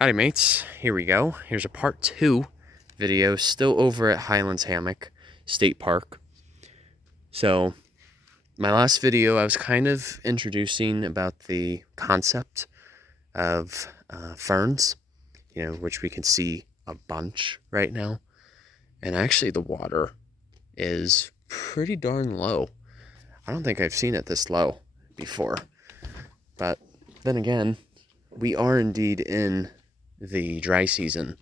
Howdy mates, here we go. Here's a part 2 video still over at Highlands Hammock State Park. So my last video I was kind of introducing about the concept of ferns, which we can see a bunch right now. And actually the water is pretty darn low. I don't think I've seen it this low before. But then again, we are indeed in the dry season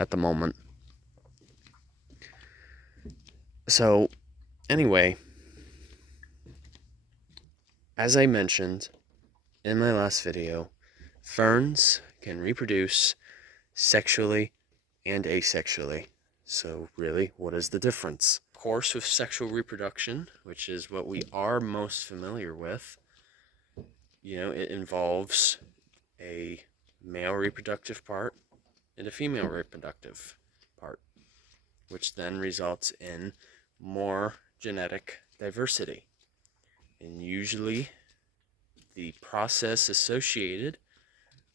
at the moment. So anyway, as I mentioned in my last video, ferns can reproduce sexually and asexually. So really, what is the difference? Of course, with sexual reproduction, which is what we are most familiar with, it involves a male reproductive part and a female reproductive part, which then results in more genetic diversity. And usually the process associated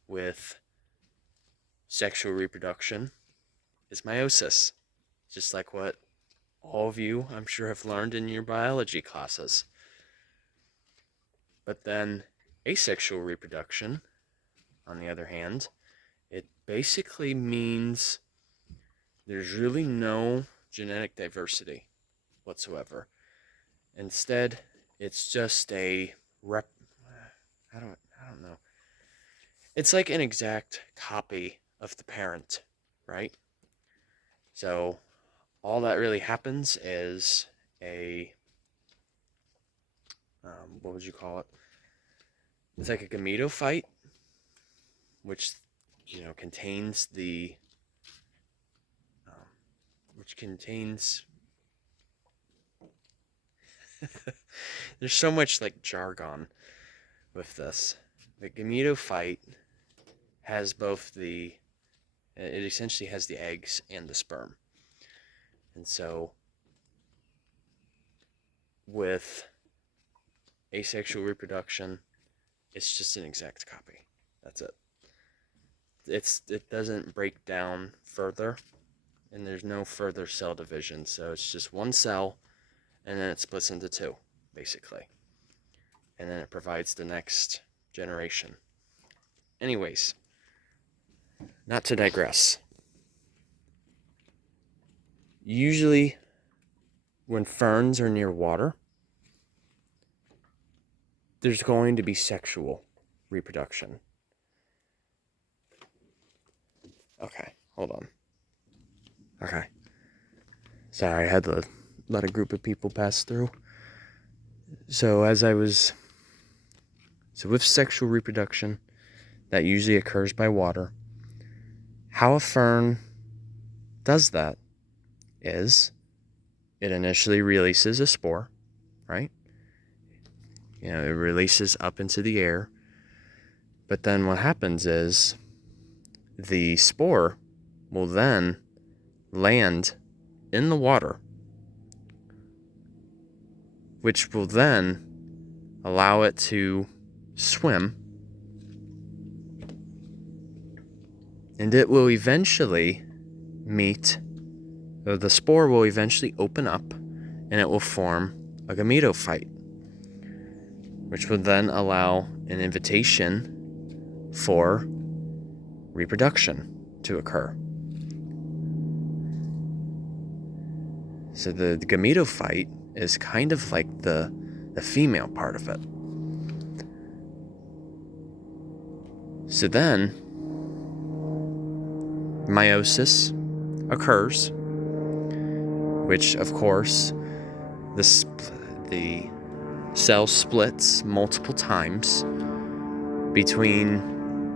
with sexual reproduction is meiosis, just like what all of you, I'm sure, have learned in your biology classes. But then asexual reproduction, on the other hand, it basically means there's really no genetic diversity whatsoever. Instead, it's just I don't know. It's like an exact copy of the parent, right? So all that really happens is what would you call it? It's like a gametophyte, which contains there's so much like jargon with this. The gametophyte has it essentially has the eggs and the sperm. And so with asexual reproduction, it's just an exact copy. That's it. It doesn't break down further, and there's no further cell division. So it's just one cell, and then it splits into two, basically. And then it provides the next generation. Anyways, not to digress. Usually, when ferns are near water, there's going to be sexual reproduction. Okay, hold on. Okay. Sorry, I had to let a group of people pass through. So with sexual reproduction, that usually occurs by water. How a fern does that is it initially releases a spore, right? It releases up into the air. But then what happens is the spore will then land in the water, which will then allow it to swim, and it will eventually the spore will eventually open up, and it will form a gametophyte, which would then allow an invitation for reproduction to occur. So the gametophyte is kind of like the female part of it. So then meiosis occurs, which of course the cell splits multiple times between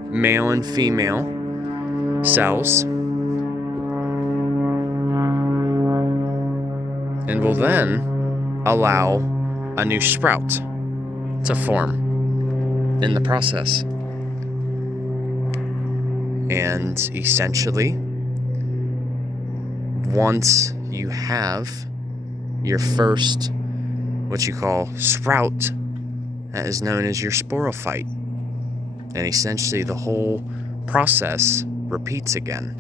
male and female cells, and will then allow a new sprout to form in the process. And essentially, once you have your first, what you call sprout, that is known as your sporophyte. And essentially the whole process repeats again.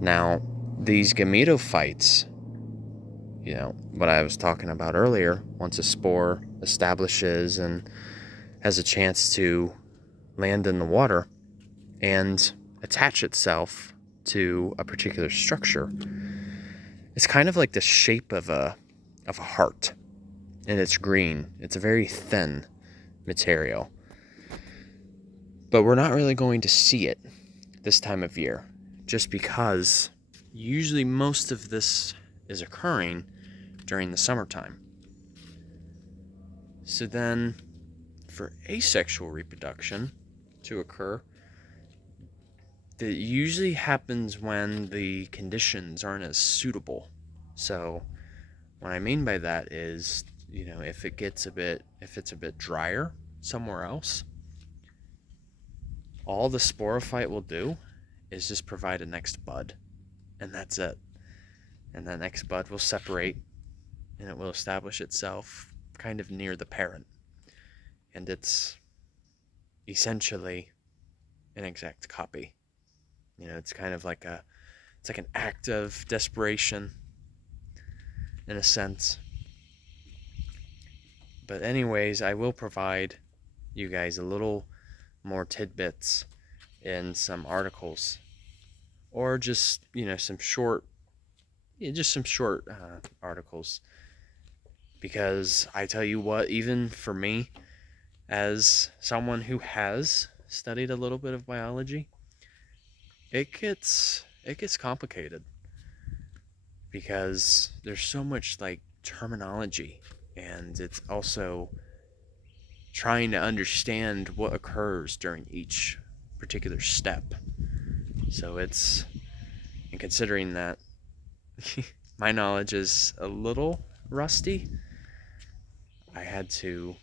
Now, these gametophytes, what I was talking about earlier, once a spore establishes and has a chance to land in the water and attach itself to a particular structure, it's kind of like the shape of a heart, and it's green. It's a very thin material, but we're not really going to see it this time of year, just because usually most of this is occurring during the summertime. So then, for asexual reproduction to occur, that usually happens when the conditions aren't as suitable. So what I mean by that is, if it's a bit drier somewhere else, all the sporophyte will do is just provide a next bud, and that's it. And that next bud will separate, and it will establish itself kind of near the parent. And it's essentially an exact copy. It's kind of like it's like an act of desperation in a sense. But anyways, I will provide you guys a little more tidbits in some articles, or just some short articles, because I tell you what, even for me, as someone who has studied a little bit of biology, it gets complicated, because there's so much like terminology, and it's also trying to understand what occurs during each particular step. So and considering that my knowledge is a little rusty, I had to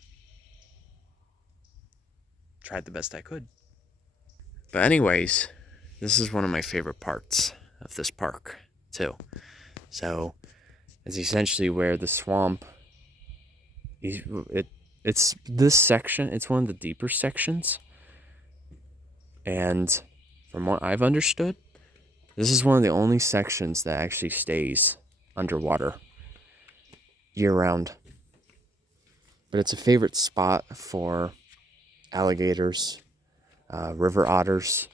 try the best I could. But anyways, this is one of my favorite parts of this park too. So it's essentially where the swamp, it's this section, it's one of the deeper sections, and from what I've understood, this is one of the only sections that actually stays underwater year round. But it's a favorite spot for alligators, river otters,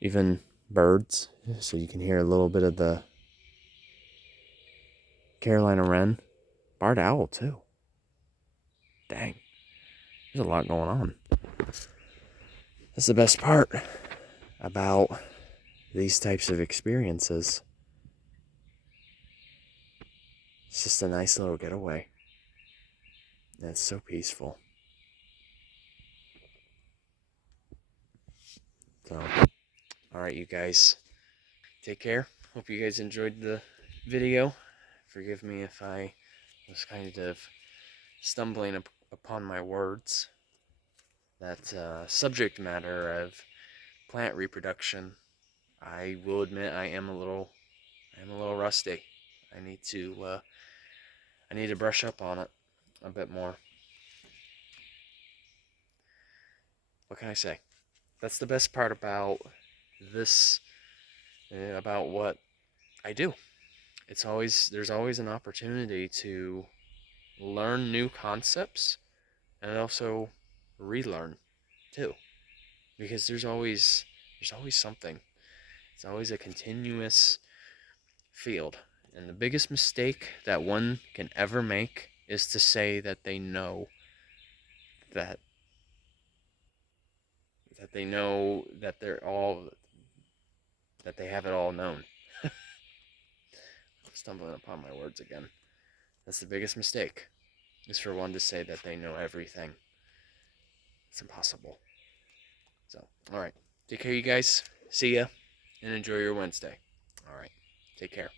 even birds. So you can hear a little bit of the Carolina wren, barred owl too. Dang, there's a lot going on. That's the best part about these types of experiences. It's just a nice little getaway. And it's so peaceful. So, alright, you guys, take care. Hope you guys enjoyed the video. Forgive me if I was kind of stumbling upon my words. That subject matter of plant reproduction, I will admit I am a little rusty. I need to brush up on it a bit more. What can I say? That's the best part about this, about what I do. There's always an opportunity to learn new concepts, and also relearn too, because there's always something. It's always a continuous field. And the biggest mistake that one can ever make is to say that they know that they have it all known. I'm stumbling upon my words again. That's the biggest mistake, is for one to say that they know everything. It's impossible. So, alright. Take care, you guys. See ya, and enjoy your Wednesday. Alright. Take care.